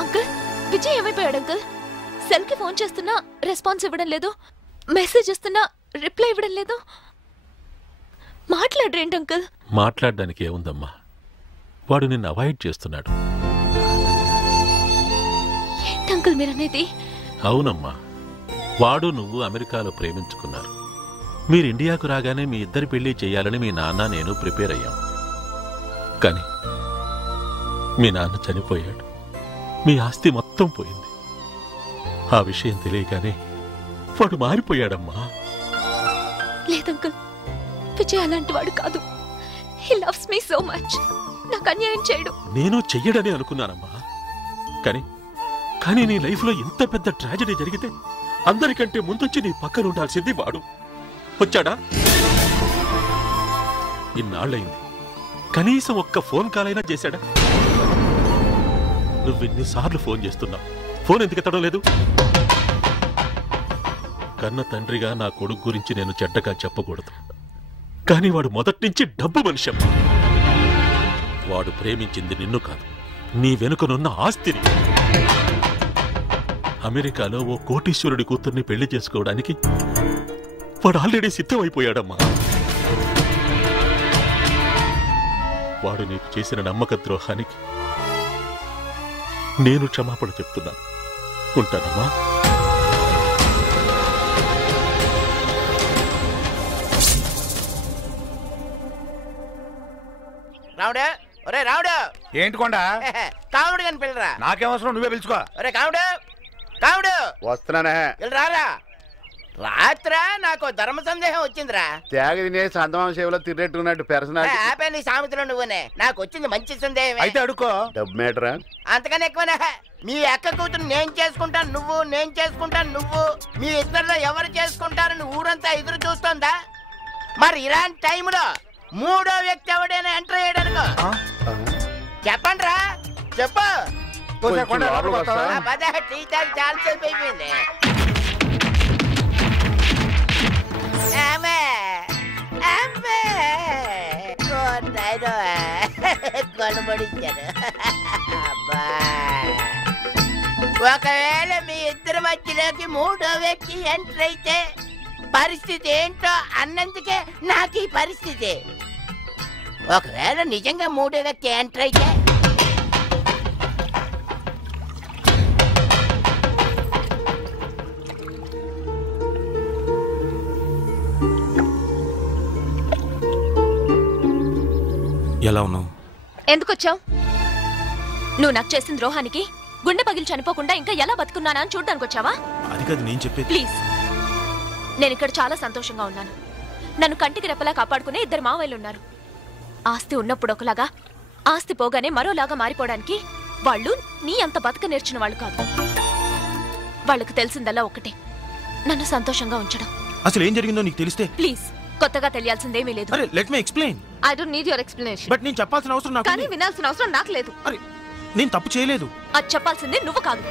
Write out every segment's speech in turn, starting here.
Uncle, Vijay ఏమైపోయాడు uncle? Cell కి phone చేస్తున్నా రెస్పాన్స్ ఇవ్వడం లేదు, మెసేజ్ ఇస్తున్నా రిప్లై ఇవ్వడం లేదు. మాట్లాడరేంటి అంకుల్? మాట్లాడడానికి ఏముందమ్మా, వాడు నిన్ను అవాయిడ్ చేస్తున్నాడు. ఏంటి అంకుల్ మీరనేది? అవునమ్మా, వాడు నువ్వు అమెరికాలో ప్రేమించుకున్నారు. మీరు ఇండియాకు రాగానే మీ ఇద్దరి పెళ్లి చేయాలని మీ నాన్న నేను ప్రిపేర్ అయ్యాం. కానీ మీ నాన్న చనిపోయాడు, మీ ఆస్తి మొత్తం పోయింది. ఆ విషయం తెలియగానే వాడు మారిపోయాడమ్మా. లేదంకుల్, విజయ్ అలాంటి వాడు కాదు. He loves me so much. నాకు అన్యాయం చేయడు. నేను చెయ్యడని అనుకున్నానమ్మా. కానీ నీ లైఫ్లో ఇంత పెద్ద ట్రాజడీ జరిగితే అందరికంటే ముందొచ్చి నీ పక్కన ఉండాల్సింది వాడు. వచ్చాడా? ఇన్నాళ్ళయింది, కనీసం ఒక్క ఫోన్ కాల్ అయినా చేశాడా? నువ్వెన్నిసార్లు ఫోన్ చేస్తున్నావు, ఫోన్ ఎందుకు ఎత్తడం లేదు? కన్న తండ్రిగా నా కొడుకు గురించి నేను చెడ్డగా చెప్పకూడదు, కానీ వాడు మొదటి నుంచి డబ్బు మనిషి. వాడు ప్రేమించింది నిన్ను కాదు, నీ వెనుకనున్న ఆస్తిని. అమెరికాలో ఓ కోటీశ్వరుడి కూతుర్ని పెళ్లి చేసుకోవడానికి వాడు ఆల్రెడీ సిద్ధమైపోయాడమ్మా. వాడు నీకు చేసిన నమ్మక ద్రోహానికి నేను క్షమాపణ చెప్తున్నాను. ఉంటానమ్మా. రావుడు, ఒరే రావుడు. ఏంటి కొండా? కావుడు అని పిల్లరా. నాకేం అవసరం, నువ్వే పిలుచుకో. ఒరే కావుడు, కావుడు వస్తున్నానే. రారా. రాత్రా నాకు ధర్మ సందేహం వచ్చిందిరా. త్యాగ తినేసి అందమామ సేవలో తిరిగేట్టుకున్నట్టు పర్సనల్ ఆపే నీ సామెతలో నువ్వునే. నాకు వచ్చింది మంచి సందేహం. అయితే అడుకో. డబ్బు మేటరా? అంతకన్నా ఎక్కువనే. మీ అక్క కూతురు నేను చేసుకుంటాను నువ్వు, నేను చేసుకుంటాను నువ్వు, మీ ఇద్దరిలో ఎవరు చేసుకుంటారని ఊరంతా ఎదురు చూస్తుందా? మరి ఇలాంటి టైంలో మూడో వ్యక్తి ఎవడైనా ఎంటర్ అయ్యాడనుకో చెప్పండి రా. చెప్పు. టీ తాగి చాలా సేపు అయిపోయింది. కొనబడిచ్చాను. ఒకవేళ మీ ఇద్దరి మధ్యలోకి మూడో వ్యక్తి ఎంటర్ అయితే పరిస్థితి ఏంటో అన్నందుకే నాకు ఈ పరిస్థితి. ఒకవేళ నిజంగా మూడో వ్యక్తి ఎంటర్ అయితే ఎలా ఉన్నావు? ఎందుకు వచ్చావు? నువ్వు నాకు చేసిన ద్రోహానికి గుండె పగిలి చనిపోకుండా ఇంకా ఎలా బతుకున్నానా అని చూడడానికి వచ్చావా? అది కాదు నేను చెప్పేది. ప్లీజ్, నేను ఇక్కడ చాలా సంతోషంగా ఉన్నాను. నన్ను కంటికి రెప్పలా కాపాడుకునే ఇద్దరు మావయ్యలు ఉన్నారు. ఆస్తి ఉన్నప్పుడు ఒకలాగా, ఆస్తి పోగానే మరోలాగా మారిపోవడానికి వాళ్ళు నీ అంత బతక నేర్చిన వాళ్ళు కాదు. వాళ్ళకు తెలిసిందల్లా ఒకటే, నన్ను సంతోషంగా ఉంచడం. అసలు ఏం జరిగిందో నీకు తెలిస్తే. ప్లీజ్, కొత్తగా తెలియాల్సిందేమీ లేదు. అరే let me explain. I don't need your explanation. But నేను చెప్పాల్సిన అవసరం నాకు. కానీ వినాల్సిన అవసరం నాకు లేదు. అరే నేను తప్పు చేయలేదు. అది చెప్పాల్సిందే నువ్వు కాదు.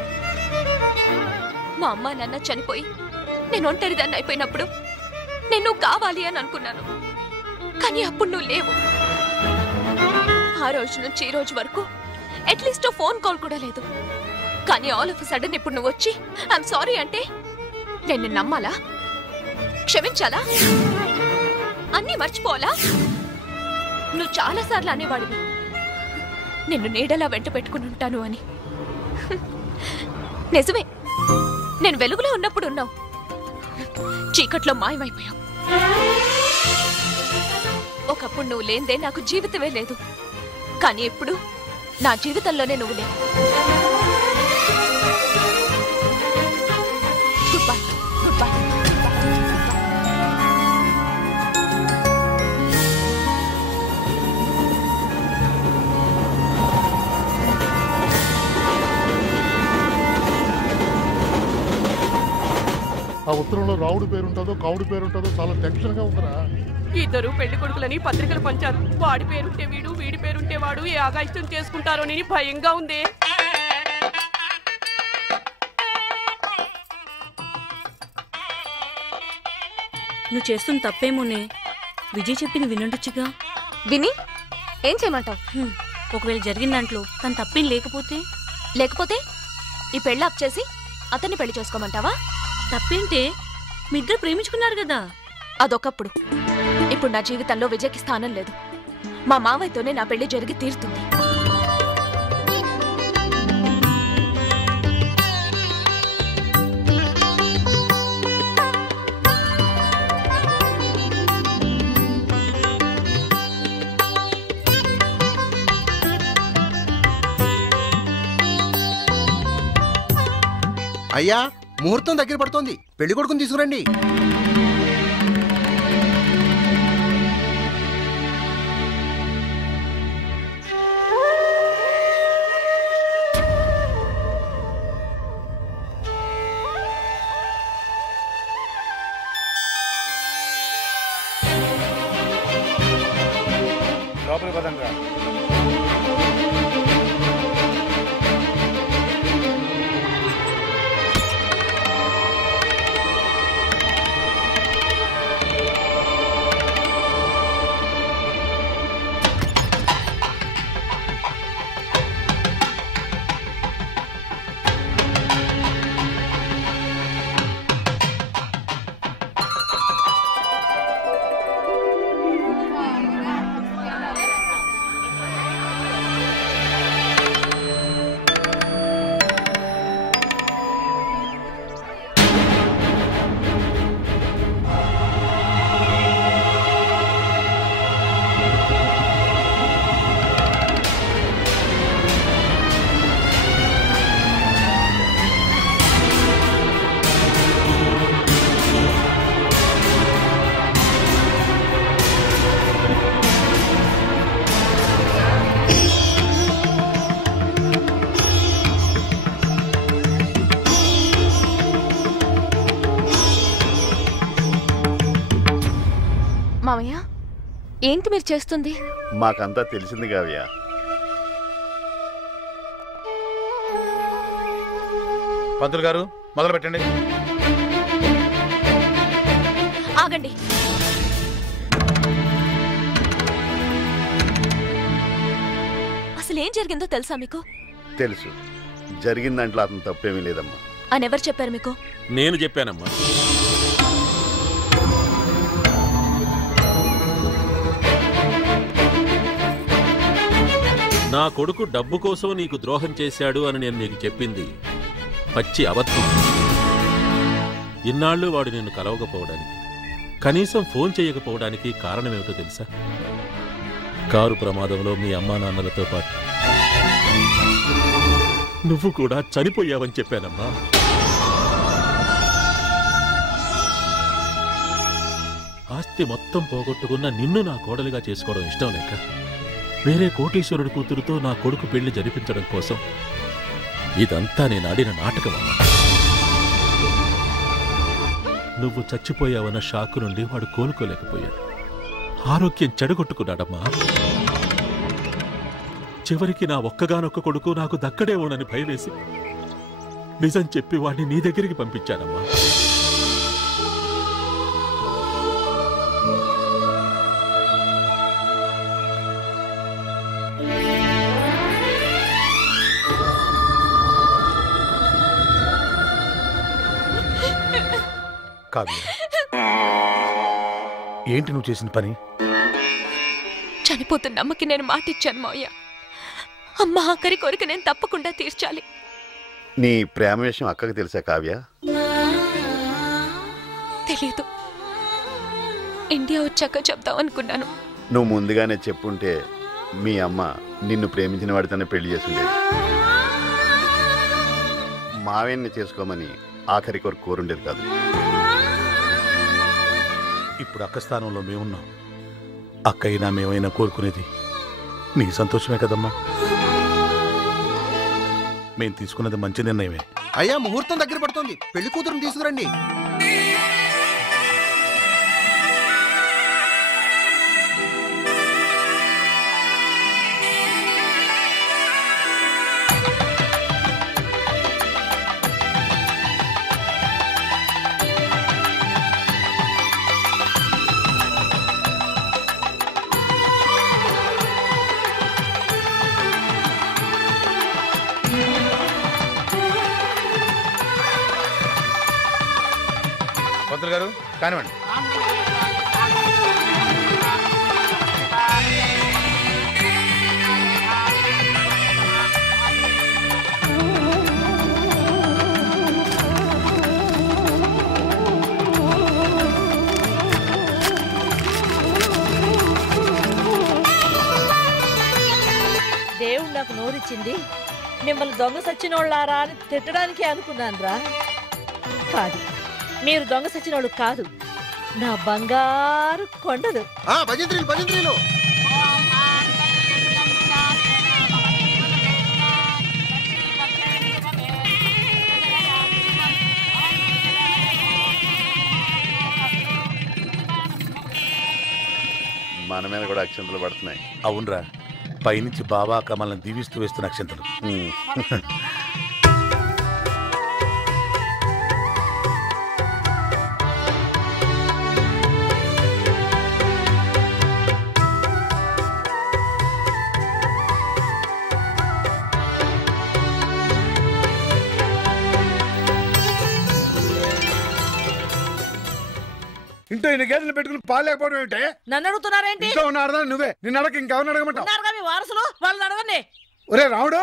మా అమ్మ నాన్న చనిపోయి నేను ఒంటరిదాన్ని అయిపోయినప్పుడు నేను నువ్వు కావాలి అని అనుకున్నాను. కానీ అప్పుడు నువ్వు లేవు. ఆ రోజు నుంచి ఈ రోజు వరకు అట్లీస్ట్ ఫోన్ కాల్ కూడా లేదు. కానీ ఆల్ ఆఫ్ సడన్ ఇప్పుడు నువ్వు వచ్చి ఐఎమ్ సారీ అంటే నేను నమ్మాలా? క్షమించాలా? అన్నీ మర్చిపోవాలా? నువ్వు చాలాసార్లు అనేవాడివి నిన్ను నీడలా వెంట పెట్టుకుని ఉంటాను అని. నిజమే, నేను వెలుగులో ఉన్నప్పుడు ఉన్నావు, చీకట్లో మాయమైపోయావు. ఒకప్పుడు నువ్వు లేందే నాకు జీవితమే లేదు. కానీ ఇప్పుడు నా జీవితంలోనే నువ్వు లేవు. Good bye, good bye. ఆ ఉత్తరంలో రావుడి పేరుంటుందో కావుడి పేరుంటుందో చాలా టెన్షన్ గా ఉందిరా. ఇద్దరు పెళ్లి కొడుకులని పత్రికలు పంచారు. వాడి పేరుంటే వీడు, వీడి పేరుంటే వాడు ఏ ఆగాయిష్టం చేసుకుంటారోనని భయంగా ఉంది. నువ్వు చేస్తున్న తప్పేమోనే. విజయ్ చెప్పింది వినండొచ్చుగా. విని ఏం చేయమంటావు? ఒకవేళ జరిగిన దాంట్లో తను తప్పేం లేకపోతే ఈ పెళ్ళి అప్ చేసి అతన్ని పెళ్లి చేసుకోమంటావా? తప్పేంటే? మీ ఇద్దరు ప్రేమించుకున్నారు కదా. అదొకప్పుడు. ఇప్పుడు నా జీవితంలో విజయ్కి స్థానం లేదు. మా మావయ్యతోనే నా పెళ్లి జరిగి తీరుతుంది. అయ్యా, ముహూర్తం దగ్గర పడుతోంది, పెళ్లి కొడుకుని తీసుకురండి. లోపలికి పదండి. మామయ్య, ఏంటి మీరు చేస్తుంది? మాకంతా తెలిసింది కావ్య. పంతులు గారు మొదలు పెట్టండి. ఆగండి. అసలు ఏం జరిగిందో తెలుసా మీకు? తెలుసు. జరిగిన దాంట్లో అతను తప్పేమీ లేదమ్మా. అని ఎవరు చెప్పారు మీకు? నేను చెప్పానమ్మా. నా కొడుకు డబ్బు కోసం నీకు ద్రోహం చేశాడు అని నేను నీకు చెప్పింది పచ్చి అబద్ధం. ఇన్నాళ్ళు వాడు నిన్ను కలవకపోవడానికి, కనీసం ఫోన్ చేయకపోవడానికి కారణమేమిటో తెలుసా? కారు ప్రమాదంలో మీ అమ్మా నాన్నలతో పాటు నువ్వు కూడా చనిపోయావని చెప్పానమ్మా. ఆస్తి మొత్తం పోగొట్టుకున్న నిన్ను నా కోడలిగా చేసుకోవడం ఇష్టం లేక వేరే కోటీశ్వరుడి కూతురుతో నా కొడుకు పెళ్లి జరిపించడం కోసం ఇదంతా నేను ఆడిన నాటకమమ్మా. నువ్వు చచ్చిపోయావన్న షాకు నుండి వాడు కోలుకోలేకపోయాడు. ఆరోగ్యం చెడగొట్టుకున్నాడమ్మా. చివరికి నా ఒక్కగానొక్క కొడుకు నాకు దక్కడేమోనని భయవేసి నిజం చెప్పి వాడిని నీ దగ్గరికి పంపించానమ్మా. ఏంటి నువ్వు చేసిన పని? చనిపోతున్న అమ్మకి నేను మాటిచ్చాను మావయ్య. అమ్మ ఆఖరి కోరిక నేను తప్పకుండా తీర్చాలి. నీ ప్రేమ విషయం అక్కకి తెలుసా కావ్య? తెలీదు. ఇండియా వచ్చాక చెప్దాం అనుకున్నాను. నువ్వు ముందుగానే చెప్పుంటే మీ అమ్మ నిన్ను ప్రేమించిన వాడితోనే పెళ్లి చేసుండేది. మావయ్యని చేసుకోమని ఆఖరి కొరకు కోరుండేది కాదు. ఇప్పుడు అక్క స్థానంలో మేమున్నాం. అక్క అయినా మేమైనా కోరుకునేది నీ సంతోషమే కదమ్మా. మేము తీసుకున్నది మంచి నిర్ణయమే. అయ్యా, ముహూర్తం దగ్గర పడుతోంది, పెళ్లి కూతురుని తీసుకురండి. పంతులు గారు కానివ్వండి. దేవుడు నాకు నోరిచ్చింది మిమ్మల్ని దొంగ సచ్చినోళ్ళారా అని తిట్టడానికి అనుకున్నాను రా. కాదు, మీరు దొంగ సచ్చినోళ్ళు కాదు, నా బంగారు కొండలు. భజంత్రీలు భజంత్రీలు. మన మీద కూడా అక్షంతలు పడుతున్నాయి. అవునరా, పైనుంచి బాబా కమల్ని దీవిస్తూ వేస్తున్న అక్షంతలు. ఇంట్లో ఇన్ని గేదెలు పెట్టుకుని పాలు లేకపోవడం ఏంటే? నన్ను అడుగుతున్నారేంటి? ఇంట్లో ఉన్న ఆడదాన్ని నువ్వే, నిన్ను అడగ ఇంకెవరిని అడగమంటావు? మీ వారసులు వాళ్ళని అడగండి. ఒరే రాముడు,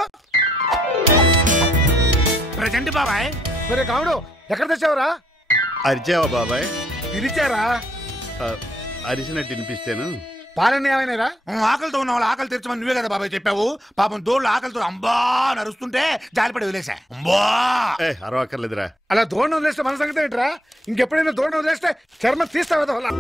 ప్రజెంట్ బాబాయ్. ఒరే కాముడు, ఎక్కడ తెచ్చావురా? అరిచావా బాబాయ్? పిలిచారా? అరిచినట్టు వినిపిస్తేను. పాలన్నీ ఏమైనారా? ఆకలితో ఉన్న వాళ్ళు ఆకలి తీర్చమని నువ్వే కదా బాబాయ్ చెప్పావు. పాపం దోళ్ళు ఆకలితో అంబా నరుస్తుంటే జాలిపడి వదిలేసా. అంబా అరవక్కర్లేదురా. అలా దోణ వదిలేస్తే మన సంగతి ఏంట్రా? ఇంకెప్పుడైనా దోణ వదిలేస్తే చర్మం తీస్తావు కదా.